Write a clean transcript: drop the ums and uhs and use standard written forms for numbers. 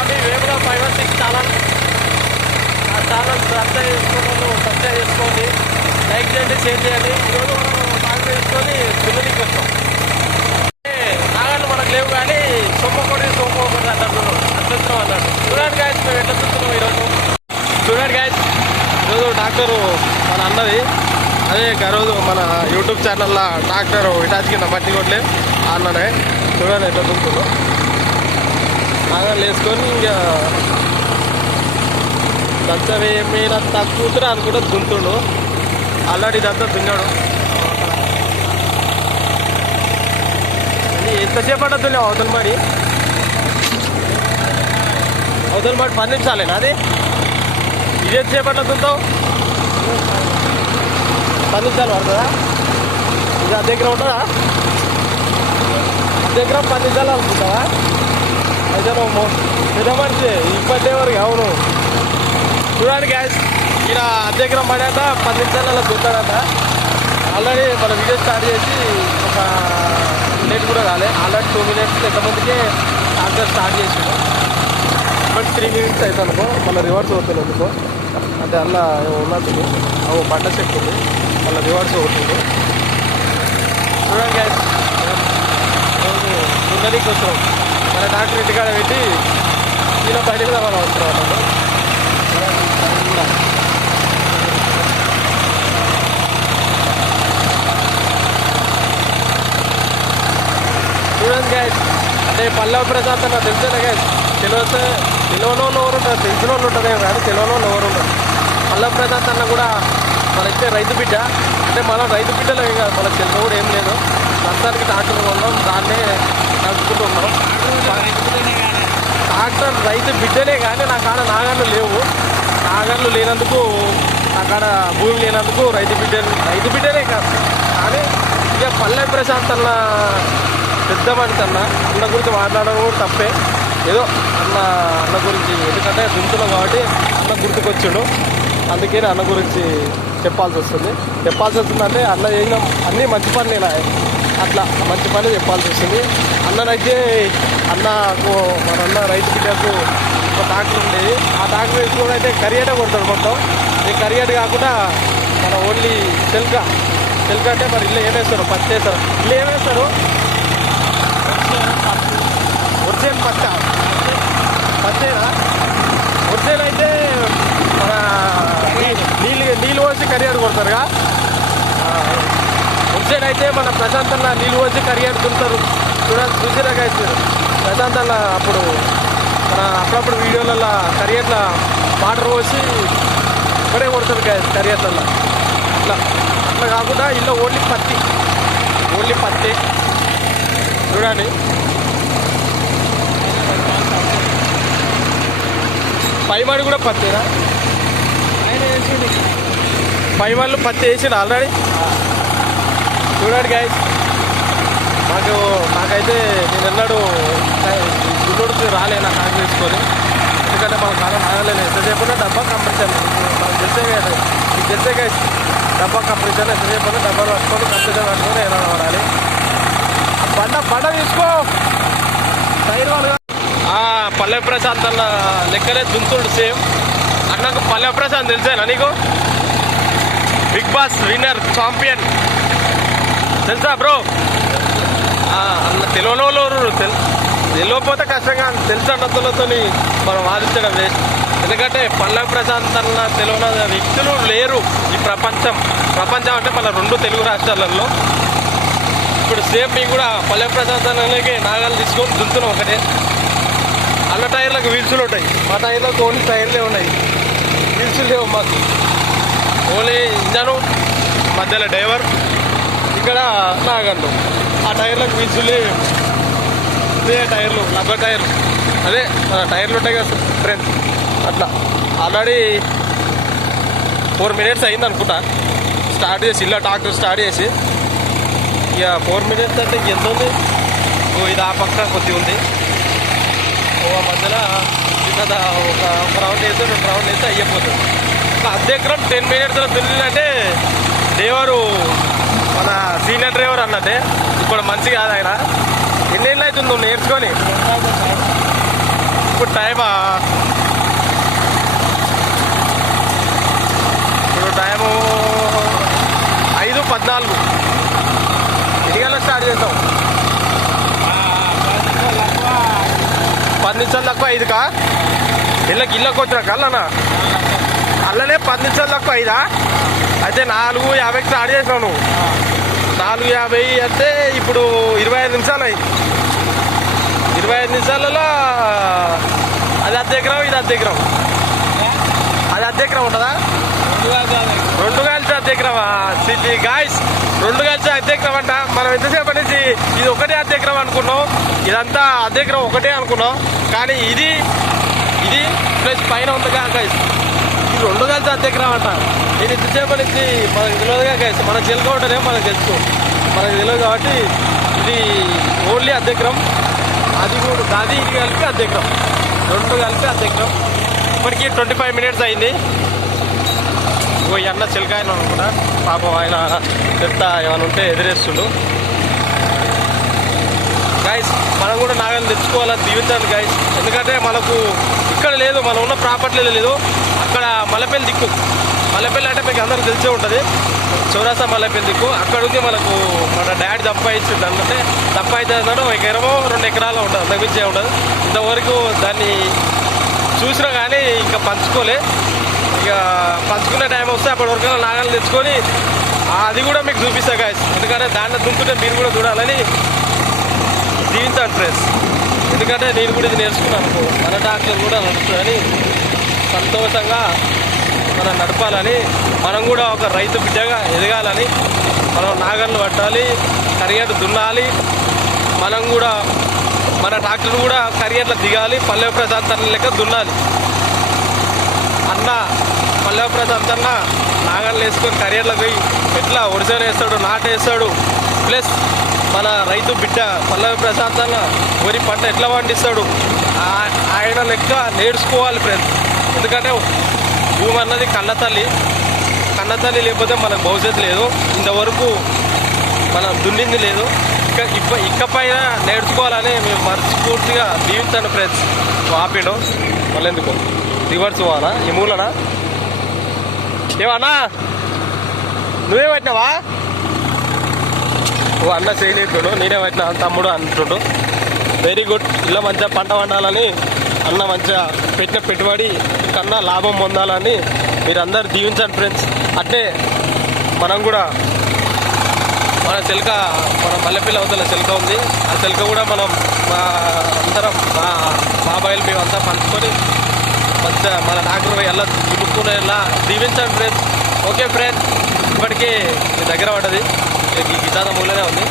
స్వామి Vemula 516 channel. ఆ channel subscribe చేసుకోండి, like చేయండి, షేర్ చేయండి. ఈరోజు మనం బాగా చేసుకొని పిల్లలకి వస్తాం. నాగాలు మనకు లేవు కానీ సొమ్మకొడి అన్నట్టు అట్లా అన్నాడు. చూడండి గాయస్ మేము ఎట్లా చూస్తున్నాం ఈరోజు. చూడండి గాయస్ ఈరోజు డాక్టరు మన అన్నది అదే రోజు మన యూట్యూబ్ ఛానల్లో డాక్టర్ ఇటాచి కింద మట్టి కొట్టలే అన్ననే. చూడండి ఎట్లా చూస్తున్నాం. నాగాలు వేసుకొని ఇంకా దంచవే మీద కూతురు అనుకుంటే దుంతుండు. ఆల్రెడీ ఇదంతా దున్నాడు. ఎంతసేపు అంటే దున్నా అవతల మరి 10 నిమిషాలేనా అది? ఇది ఎంతసేపు అంటే దుంతావు? 10 నిమిషాలు పడుతుందా? ఇది ఆ దగ్గర ఉంటుందా? దగ్గర 10 నిమిషాలు అనుకుంటావా? అయితే నువ్వు పెద్ద మనిషి ఇప్పటి వరకు అవును. చూడండి గ్యాస్ ఈయన దగ్గర పడాక 10 నిమిషాలలో దుంటాడట. ఆల్రెడీ మన వీడియో స్టార్ట్ చేసి ఒక మినిట్ కూడా కాలే. ఆల్రెడీ 2 మినిట్స్ ఎంతమందికే డాక్టర్ స్టార్ట్ చేసాడు. బట్ 3 మినిట్స్ అయితే అనుకో మళ్ళీ రివర్స్ అవుతుంది. ఎందుకో అంటే అలా ఉన్నట్టు అవి పంట చెట్టు ఉంది, మళ్ళీ రివర్స్ అవుతుంది. చూడండి గ్యాస్ రోజు ముందరికి వస్తున్నాం. మన డాక్టర్ ఇంటికాడ పెట్టి ఈయన బయటకు మనం వస్తున్నాం అన్నమాట. చూడండి గ్యాస్ అంటే పల్లవ ప్రశాంత్ నాకు తెలిసేనా గ్యాస్ తెలియని వాళ్ళు ఎవరు ఉంటారు, తెలిసిన వాళ్ళు ఉంటుందే కానీ తెలియని వాళ్ళు ఎవరు ఉంటారు. పల్లవ ప్రశాంత్ అన్న కూడా మనైతే రైతు బిడ్డ. అంటే మనం రైతు బిడ్డలో ఏం కాదు, మనకు తెలిసిన కూడా ఏం లేదు. ప్రస్తుతానికి ట్రాక్టర్ ఉన్నాం, దాన్నే నడుపుకుంటూ ఉన్నాం. ట్రాక్టర్ రైతు బిడ్డనే కానీ నా కాడ నాగళ్ళు లేవు. నాగళ్ళు లేనందుకు నా కాడ భూమి లేనందుకు రైతు బిడ్డనే కాదు. కానీ ఇక పల్లె ప్రశాంత్ అన్న పెద్ద మనిషి అన్న గురించి మాట్లాడడం కూడా తప్పే. ఏదో అన్న గురించి ఎందుకంటే దుంతులో కాబట్టి అన్న గుర్తుకొచ్చాడు. అందుకే అన్న గురించి చెప్పాల్సి వస్తుందంటే అన్న ఏం అన్నీ మంచి పని నేను అట్లా మంచి పని చెప్పాల్సి వస్తుంది. అన్ననైతే అన్నకు మన అన్న రైతు బిడ్డకు ఒక డాక్టర్ ఉండేది. ఆ డాక్టర్ వేసుకొని అయితే కరియాటే కొడతాడు మొత్తం. ఈ కరియాట కాకుండా మన ఓన్లీ చెల్క అంటే మరి ఇల్లు ఏమేస్తారు? పత్తి వేస్తారు. ఇల్లు ఏమేస్తారు? ఒరిజినల్ పత్తేనా? ఒరిజినల్ అయితే మన నీళ్ళు పోసి కరియాడు కొడతారుగా. ఒరిజినల్ అయితే మన ప్రశాంత్ అన్న నీళ్ళు పోసి కరియాడు దుంతారు. చూసినా అయితే ప్రశాంత్ అన్న అప్పుడు మన అప్పుడప్పుడు వీడియోలలో కరియాట్ల వాటర్ పోసి ఇక్కడే కొడతారు కరియాట్లలో. అట్లా కాకుండా ఇల్లు ఓన్లీ పత్తి. చూడండి పైమాడి కూడా పత్తేనా? పైమాళ్ళు పత్తి వేసిండు ఆల్రెడీ. చూడండి గాయస్ నాకైతే నేను ఎన్నాడు గుడ్డోడికి రాలే నా కాకు వేసుకొని. ఎందుకంటే మన కాలం ఆగలేదు. ఎంతసేపు డబ్బా కంప్రెషన్ మనకు తెలిసే గాయస్ డబ్బా కంప్రెషన్ ఎంతసేపు డబ్బాలు పట్టుకొని కంప్రెషన్ పట్టుకొని ఎలా వాడాలి. బండ తీసుకో టైర్ వాళ్ళు. పల్లె ప్రశాంత్ అన్న లెక్కలే దుంతుడు సేమ్. అన్నకు పల్లె ప్రశాంత్ తెలిసేనా నీకు? బిగ్ బాస్ విన్నర్ ఛాంపియన్ తెలుసా బ్రో? అన్న తెలియని వాళ్ళు తెలియకపోతే కష్టంగా తెలుసు అన్నతులతో మనం వాదించడం వేస్ట్. ఎందుకంటే పల్లె ప్రశాంత్ అన్న తెలియని వ్యక్తులు లేరు ఈ ప్రపంచం అంటే మన 2 తెలుగు రాష్ట్రాలలో. ఇప్పుడు సేమ్ మేము కూడా పల్లె ప్రశాంత్ అన్నకి నాగాలు తీసుకొని దుంతున్నాం ఒకటే. అన్న టైర్లకు వీల్సులు ఉంటాయి, మా టైర్లకు ఓన్లీ టైర్లే ఉన్నాయి, వీల్సులు లేవు మాకు. ఓన్లీ ఇంజను మధ్యలో డ్రైవర్, ఇక్కడ నాగళ్ళు. ఆ టైర్లకు వీల్సులే టైర్లు, రబ్బర్ టైర్లు. అదే టైర్లు ఉంటాయి కదా ఫ్రెండ్స్. అట్లా ఆల్రెడీ 4 మినిట్స్ అయింది అనుకుంటా స్టార్ట్ చేసి. ఇలా ట్రాక్టర్ స్టార్ట్ చేసి ఇక 4 మినిట్స్ అంటే ఎంత ఉంది? ఇది ఆ పక్క కొద్ది ఉంది. మధ్యలో చిన్నదా ఒక రౌండ్ వేస్తే 2 రౌండ్ వేస్తే అయిపోతుంది. అద్దె ఎకరం 10 మినిట్స్లో తిరిగిందంటే డ్రైవరు మన సీనియర్ డ్రైవర్ అన్నదే. ఇప్పుడు మంచి కాదు ఆయన. ఎన్నేళ్ళు అవుతుంది నువ్వు నేర్చుకొని? ఇప్పుడు టైమా ఇప్పుడు టైము 5:14 ఇదిగల్లా స్టార్ట్ చేస్తాం 10 నిమిషాలు తక్కువ 5కా ఇళ్ళకి వచ్చిన కల్లనా అల్లనే 10 నిమిషాలు తక్కువ 5ా అయితే 4:50కి స్టార్ట్ చేసావు నువ్వు 4:50 అంటే ఇప్పుడు 25 నిమిషాలు అయింది 25 నిమిషాలలో అది అర్ధ ఎకరం ఇది అర్ధ ఎకరం అది అర్ధ ఎకరం ఉంటుందా 2 కలిసి అర్ధ ఎకరమా సిటీ గాయస్ 2 కలిసి అర్ధ ఎకరం అంట మనం ఎంతసేపు అనేసి ఇది ఒకటే అర్ధ ఎకరం అనుకున్నాం ఇదంతా అర్ధ ఎకరం ఒకటే అనుకున్నాం కానీ ఇది ప్లస్ పైన ఉందిగా గాయస్ ఇది 2 కలిసి అర్ధ ఎకరం అంట ఇది ఎంతసేపు అనేసి మనకు తెలియదుగా గాయస్ మన చిలక ఉంటేనే మనకు తెలుసు మనకు తెలియదు కాబట్టి ఇది ఓన్లీ అర్ధ ఎకరం అది కూడా అది ఇది కలిపి అర్ధ ఎకరం 2 కలిపి అర్ధ ఎకరం ఇప్పటికి 25 మినిట్స్ అయింది ఓ అన్న చిలకాయన అనుకున్నా పాపం ఆయన చెప్తా ఏమైనా ఉంటే ఎదిరేస్తుండు గాయస్ మనం కూడా నాగలు తెచ్చుకోవాలని దీవించాలి గాయస్ ఎందుకంటే మనకు ఇక్కడ లేదు మనం ఉన్న ప్రాపర్టీలో లేదు అక్కడ మల్లెపల్లి దిక్కు మల్లెపల్లి అంటే మీకు అందరికి తెలిసే ఉంటుంది చౌరాసా మల్లెపల్లి దిక్కు అక్కడ ఉంది మనకు మన డాడీ సంపాదించింది అంటే సంపాదించాడు 1 ఎకరమో 2 ఎకరాలు ఉంటుంది అంతకుమించే ఉండదు ఇంతవరకు దాన్ని చూసినా కానీ ఇంకా పంచుకోలే ఇక పంచుకునే టైం వస్తే అప్పటి వరకు నాగలు తెచ్చుకొని అది కూడా మీకు చూపిస్తా గాయస్ ఎందుకంటే దాన్ని దుంకుంటే మీరు కూడా చూడాలని దీవించాను ఫ్రెండ్స్ ఎందుకంటే నేను కూడా ఇది నేర్చుకున్నాను మన డాక్టర్ కూడా నడుస్తుందని సంతోషంగా మనం నడపాలని మనం కూడా ఒక రైతు బిడ్డగా ఎదగాలని మనం నాగళ్ళు పట్టాలి కరియర్ దున్నాలి మనం కూడా మన ట్రాక్టర్ కూడా కరియర్లో దిగాలి పల్లె ప్రశాంత్ అన్న లెక్క దున్నాలి అన్న పల్లె ప్రశాంత్ అన్న నాగళ్ళు వేసుకొని కరియర్లకు పోయి ఎట్లా ఒడిసేన వేస్తాడు నాటేస్తాడు ప్లస్ మన రైతు బిడ్డ పల్లవి ప్రశాంత్ అన్న వరి పంట ఎట్లా పండిస్తాడు ఆయన లెక్క నేర్చుకోవాలి ఫ్రెండ్స్ ఎందుకంటే భూమి అన్నది కన్నతల్లి లేకపోతే మనకు భవిష్యత్తు లేదు ఇంతవరకు మనం దున్నింది లేదు ఇకపైన నేర్చుకోవాలని మేము మనస్ఫూర్తిగా దీవించాను ఫ్రెండ్స్ ఆపిడు మళ్ళీ ఎందుకు రివర్స్ పోవాలా ఈ మూలనా ఏమన్నా నువ్వే పెట్టినావా ఓ అన్న చేయలేటుడు నేనే పెట్టిన తమ్ముడు అంటుండు వెరీ గుడ్ ఇలా మంచిగా పంట పండాలని అన్న మంచిగా పెట్టిన పెట్టుబడి కన్నా లాభం పొందాలని మీరు అందరు దీవించండి ఫ్రెండ్స్ అట్లే మనం కూడా మన చిలక మన మల్లెపల్లి అవతల చిలక ఉంది ఆ చిలక కూడా మనం అందరం మా బాబాయిలు మేమంతా పంచుకొని మంచిగా మన డాక్టర్ ఎలా దులుపుకునేలా దీవించండి ఫ్రెండ్స్ ఓకే ఫ్రెండ్స్ ఇప్పటికే మీ దగ్గర పడ్డది ఈ గిటాద మూలనే ఉంది